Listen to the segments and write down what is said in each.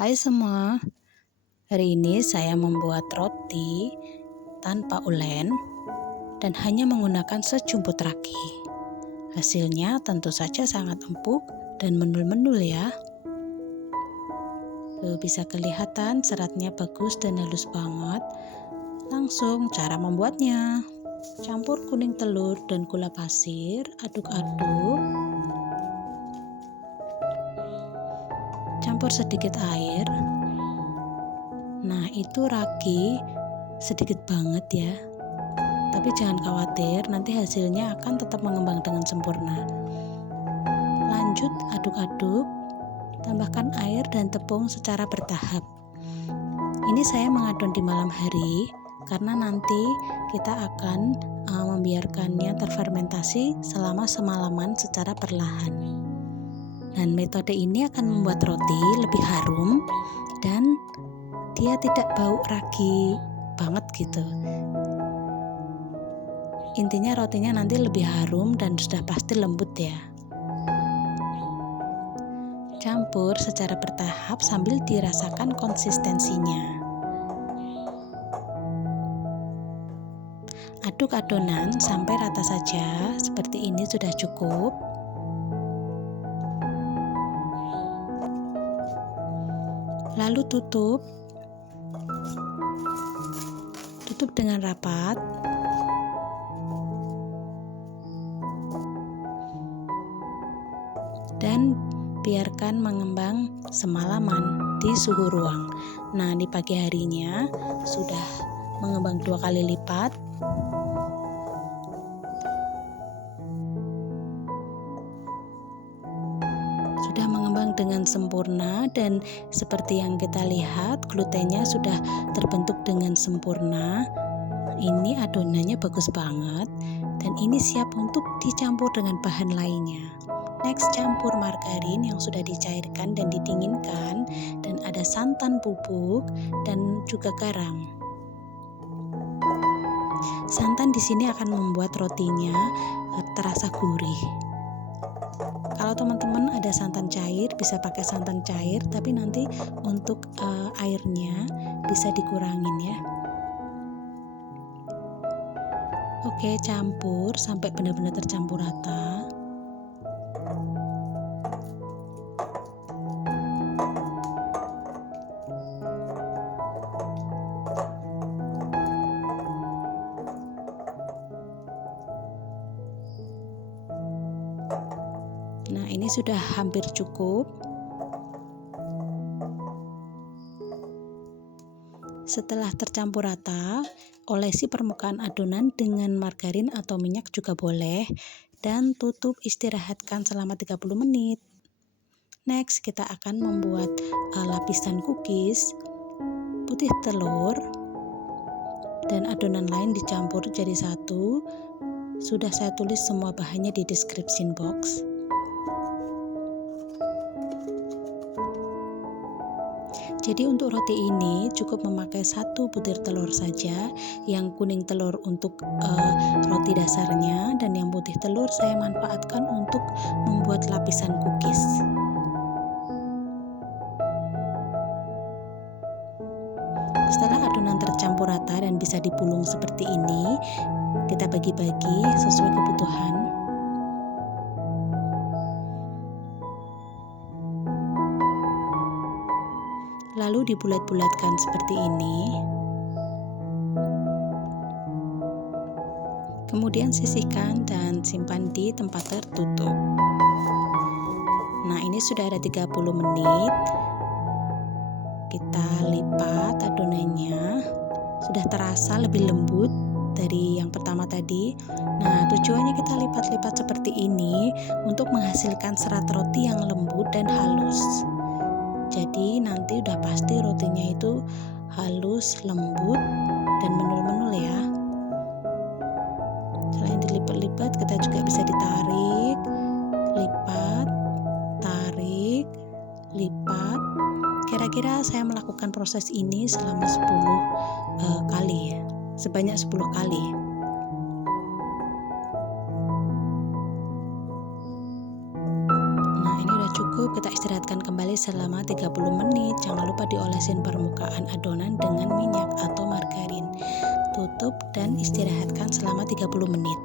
Hai semua, hari ini saya membuat roti tanpa ulen dan hanya menggunakan sejumput ragi. Hasilnya tentu saja sangat empuk dan menul-menul ya. Tuh, bisa kelihatan seratnya bagus dan halus banget. Langsung cara membuatnya. Campur kuning telur dan gula pasir, aduk-aduk. Campur sedikit air. Nah, itu ragi sedikit banget ya. Tapi jangan khawatir, nanti hasilnya akan tetap mengembang dengan sempurna. Lanjut aduk-aduk, tambahkan air dan tepung secara bertahap. Ini saya mengadon di malam hari karena nanti kita akan membiarkannya terfermentasi selama semalaman secara perlahan. Dan metode ini akan membuat roti lebih harum dan dia tidak bau ragi banget gitu. Intinya rotinya nanti lebih harum dan sudah pasti lembut ya. Campur secara bertahap sambil dirasakan konsistensinya. Aduk adonan sampai rata saja, seperti ini sudah cukup. Lalu tutup dengan rapat. Dan biarkan mengembang semalaman di suhu ruang. Nah, di pagi harinya sudah mengembang 2 kali lipat. Sudah mengembang dengan sempurna dan seperti yang kita lihat glutennya sudah terbentuk dengan sempurna. Ini adonannya bagus banget dan ini siap untuk dicampur dengan bahan lainnya. Next, campur margarin yang sudah dicairkan dan didinginkan dan ada santan bubuk dan juga garam. Santan di sini akan membuat rotinya terasa gurih. Kalau teman-teman ada santan cair, bisa pakai santan cair, tapi nanti untuk airnya bisa dikurangin ya. Oke, campur sampai benar-benar tercampur rata. Nah, ini sudah hampir cukup. Setelah tercampur rata, olesi permukaan adonan dengan margarin atau minyak juga boleh dan tutup, istirahatkan selama 30 menit. Next, kita akan membuat lapisan cookies. Putih telur dan adonan lain dicampur jadi satu. Sudah saya tulis semua bahannya di description box. Jadi untuk roti ini cukup memakai 1 butir telur saja, yang kuning telur untuk roti dasarnya dan yang putih telur saya manfaatkan untuk membuat lapisan cookies. Setelah adonan tercampur rata dan bisa dipulung seperti ini, kita bagi-bagi sesuai kebutuhan. Lalu dibulat-bulatkan seperti ini. Kemudian sisihkan dan simpan di tempat tertutup. Nah, ini sudah ada 30 menit. Kita lipat adonannya. Sudah terasa lebih lembut dari yang pertama tadi. Nah, tujuannya kita lipat-lipat seperti ini untuk menghasilkan serat roti yang lembut dan halus. Jadi nanti udah pasti rotinya itu halus, lembut, dan menul-menul ya. Selain dilipat-lipat, kita juga bisa ditarik, lipat, tarik, lipat. Kira-kira saya melakukan proses ini selama 10 kali ya, sebanyak 10 kali. Cukup, kita istirahatkan kembali selama 30 menit. menit. Jangan lupa diolesin permukaan adonan dengan minyak atau margarin. Tutup dan istirahatkan selama 30 menit.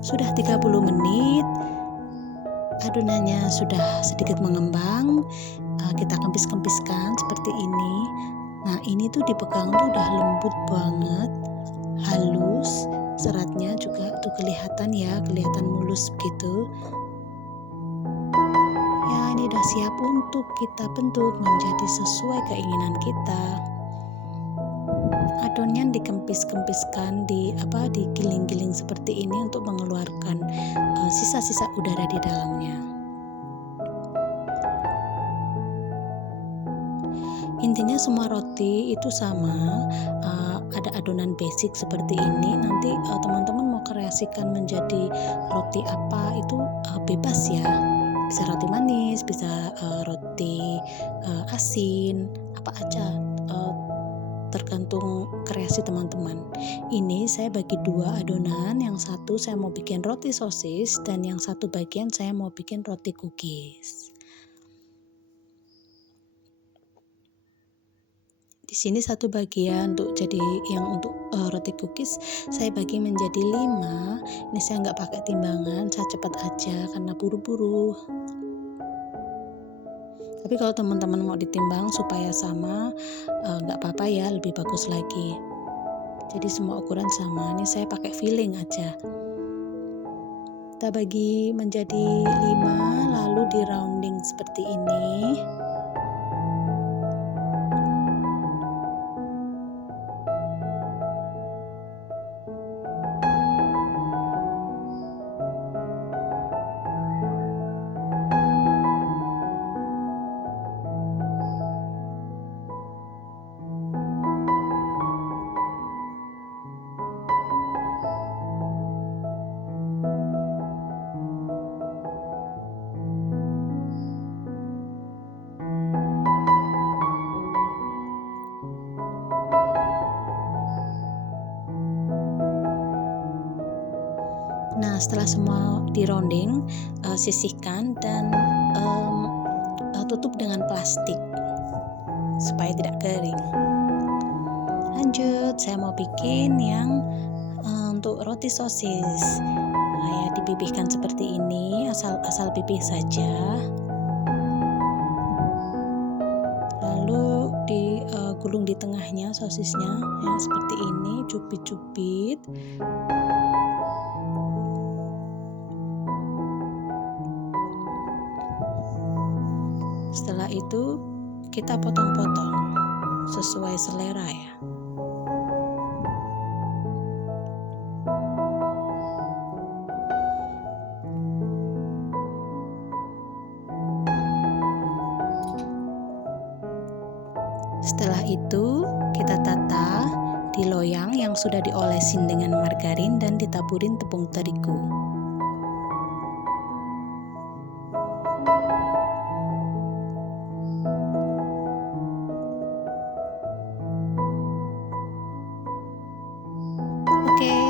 Sudah 30 menit, adonannya sudah sedikit mengembang. Kita kempis-kempiskan seperti ini. Nah, ini tuh dipegang tuh udah lembut banget, halus, seratnya juga tuh kelihatan ya, kelihatan mulus gitu. Ya, ini udah siap untuk kita bentuk menjadi sesuai keinginan kita. Adonannya dikempis-kempiskan, digiling-giling seperti ini untuk mengeluarkan sisa-sisa udara di dalamnya. Intinya semua roti itu sama, ada adonan basic seperti ini. Nanti teman-teman mau kreasikan menjadi roti apa itu bebas ya. Bisa roti manis, bisa roti asin, apa aja, tergantung kreasi teman-teman. Ini saya bagi 2 adonan, yang satu saya mau bikin roti sosis dan yang satu bagian saya mau bikin roti cookies. Di sini satu bagian untuk jadi yang untuk roti cookies saya bagi menjadi 5. Ini saya nggak pakai timbangan, saya cepat aja karena buru-buru. Tapi kalau teman-teman mau ditimbang supaya sama, nggak apa-apa ya, lebih bagus lagi. Jadi semua ukuran sama. Ini saya pakai filling aja. Kita bagi menjadi 5, lalu di rounding seperti ini. Nah, setelah semua di rounding, sisihkan dan tutup dengan plastik supaya tidak kering. Lanjut, saya mau bikin yang untuk roti sosis. Nah, ya dipipihkan seperti ini, asal pipih saja. Lalu digulung di tengahnya sosisnya, ya seperti ini, cubit-cubit. Setelah itu kita potong-potong sesuai selera ya. Setelah itu kita tata di loyang yang sudah diolesin dengan margarin dan ditaburin tepung terigu.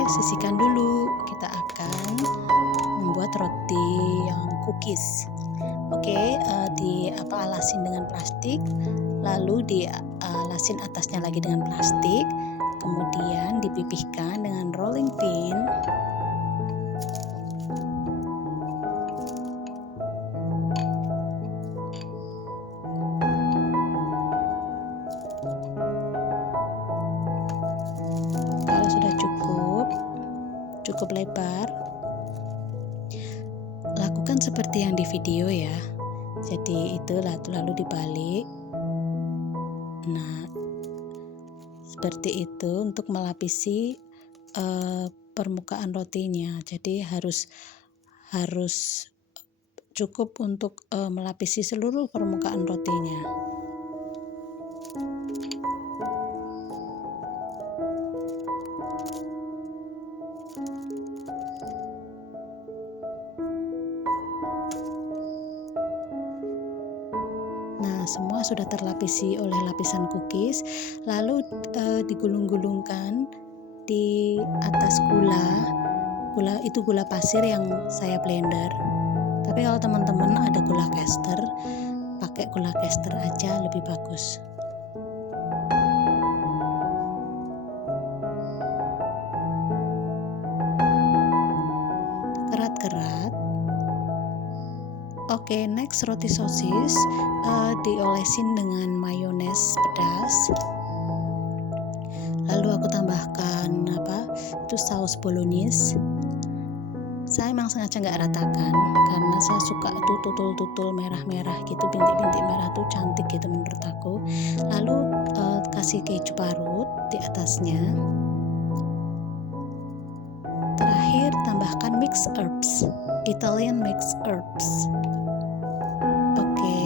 Sisihkan dulu, kita akan membuat roti yang cookies. Alasin dengan plastik, lalu dialasin atasnya lagi dengan plastik, kemudian dipipihkan dengan rolling pin. Kalau sudah cukup lebar, lakukan seperti yang di video ya. Jadi itu lalu dibalik. Nah, seperti itu untuk melapisi permukaan rotinya. Jadi harus cukup untuk melapisi seluruh permukaan rotinya. Nah, semua sudah terlapisi oleh lapisan cookies, lalu digulung-gulungkan di atas gula itu gula pasir yang saya blender. Tapi kalau teman-teman ada gula kester, pakai gula kester aja lebih bagus. Kerat-kerat. Oke, next roti sosis diolesin dengan mayones pedas. Lalu aku tambahkan itu saus bolognese. Saya emang sengaja nggak ratakan karena saya suka tuh tutul-tutul merah-merah gitu, bintik-bintik merah tuh cantik gitu menurut aku. Lalu kasih keju parut di atasnya. Terakhir tambahkan mixed herbs, Italian mixed herbs. Oke,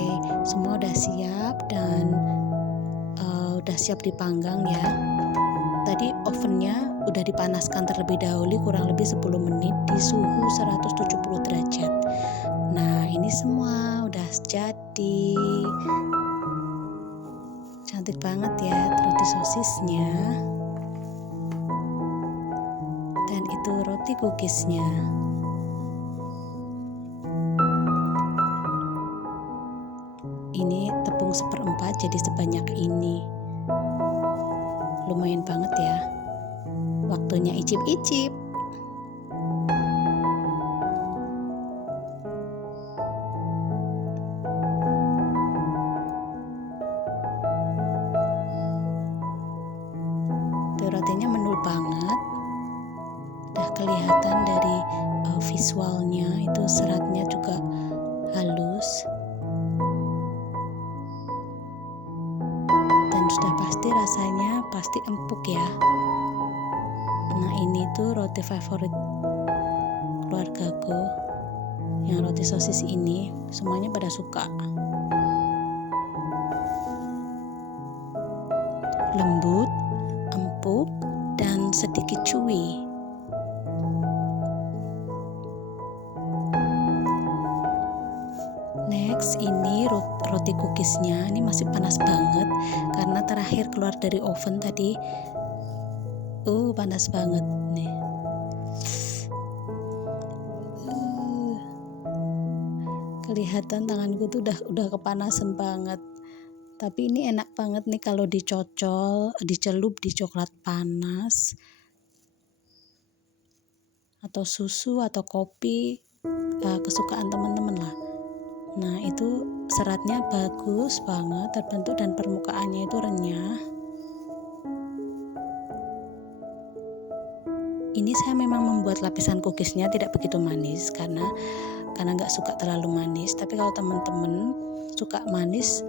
semua udah siap dan udah siap dipanggang ya. Tadi ovennya udah dipanaskan terlebih dahulu kurang lebih 10 menit di suhu 170 derajat. Nah, ini semua udah jadi. Cantik banget ya roti sosisnya. Dan itu roti cookiesnya. Ini tepung 1/4 jadi sebanyak ini. Lumayan banget ya. Waktunya icip-icip. Tuh, rotinya menul banget. Udah kelihatan dari visualnya, itu seratnya juga halus. Dan sudah pasti rasanya pasti empuk ya. Nah, ini tuh roti favorit keluargaku, yang roti sosis ini semuanya pada suka. Lembut, empuk, dan sedikit chewy. Next, ini roti cookiesnya. Ini masih panas banget karena terakhir keluar dari oven tadi. Panas banget nih. Kelihatan tanganku tuh udah kepanasan banget. Tapi ini enak banget nih kalau dicocol, dicelup di coklat panas atau susu atau kopi, kesukaan teman-teman lah. Nah, itu seratnya bagus banget terbentuk dan permukaannya itu renyah. Ini saya memang membuat lapisan cookiesnya tidak begitu manis karena nggak suka terlalu manis. Tapi kalau teman-teman suka manis,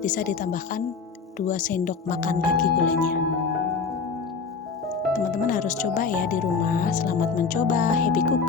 bisa ditambahkan 2 sendok makan lagi gulanya. Teman-teman harus coba ya di rumah. Selamat mencoba, happy cook.